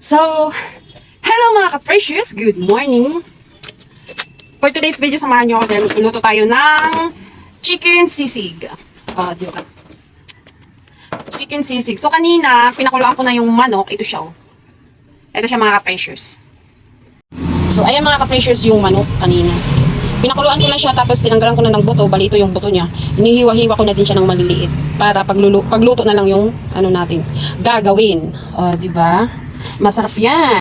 So, hello mga ka-precious, good morning. For today's video, samahan nyo ako dahil luluto tayo ng chicken sisig. Diba? Chicken sisig. So, kanina, pinakuluan ko na yung manok. Ito siya, oh. Ito siya mga ka-precious. So, ayan mga ka-precious yung manok kanina. Pinakuluan ko na siya, tapos tinanggalan ko na ng buto. Bali, ito yung buto niya. Inihiwa-hiwa ko na din siya ng maliliit. Para pagluto na lang yung, natin, gagawin. Diba? Masarap yan.